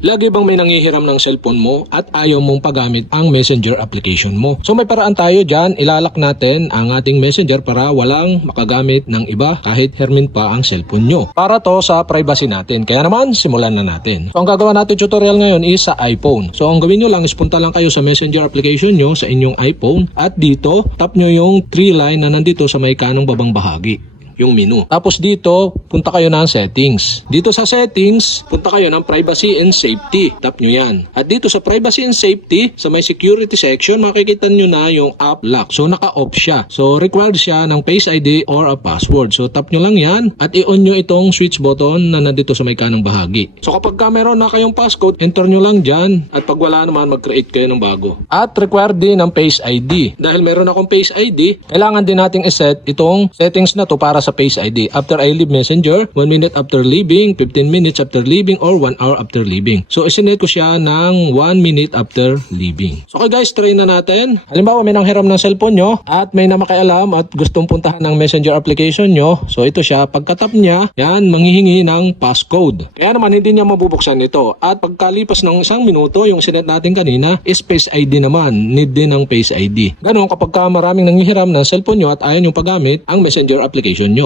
Lagi bang may nangihiram ng cellphone mo at ayaw mong pagamit ang Messenger application mo? So may paraan tayo dyan, ilalak natin ang ating Messenger para walang makagamit ng iba kahit hermin pa ang cellphone nyo. Para to sa privacy natin. Kaya naman, simulan na natin. So ang gagawa natin tutorial ngayon is sa iPhone. So ang gawin nyo lang is punta lang kayo sa Messenger application nyo sa inyong iPhone at dito, tap nyo yung 3 line na nandito sa may kanong babang bahagi, yung menu. Tapos dito, punta kayo ng settings. Dito sa settings, punta kayo ng privacy and safety. Tap nyo yan. At dito sa privacy and safety, sa may security section, makikita nyo na yung app lock. So naka-off siya. So required siya ng Face ID or a password. So tap nyo lang yan at i-on nyo itong switch button na nandito sa may kanang bahagi. So kapag meron na kayong passcode, enter nyo lang dyan. At pag wala naman, mag-create kayo ng bago. At required din ng Face ID. Dahil meron akong Face ID, kailangan din nating iset itong settings na to para sa Face ID. After I leave Messenger, 1 minute after leaving, 15 minutes after leaving, or 1 hour after leaving. So isinet ko siya ng 1 minute after leaving. So okay guys, try na natin. Halimbawa may nanghiram ng cellphone nyo at may namakialam at gustong puntahan ng Messenger application nyo. So ito siya, pagkatap niya, yan, manghihingi ng passcode. Kaya naman hindi niya mabubuksan ito. At pagkalipas ng 1 minuto, yung sinet natin kanina is Face ID naman. Need din ng Face ID. Ganon kapag maraming nanghihiram ng cellphone nyo at ayaw nyo paggamit ang Messenger application nyo.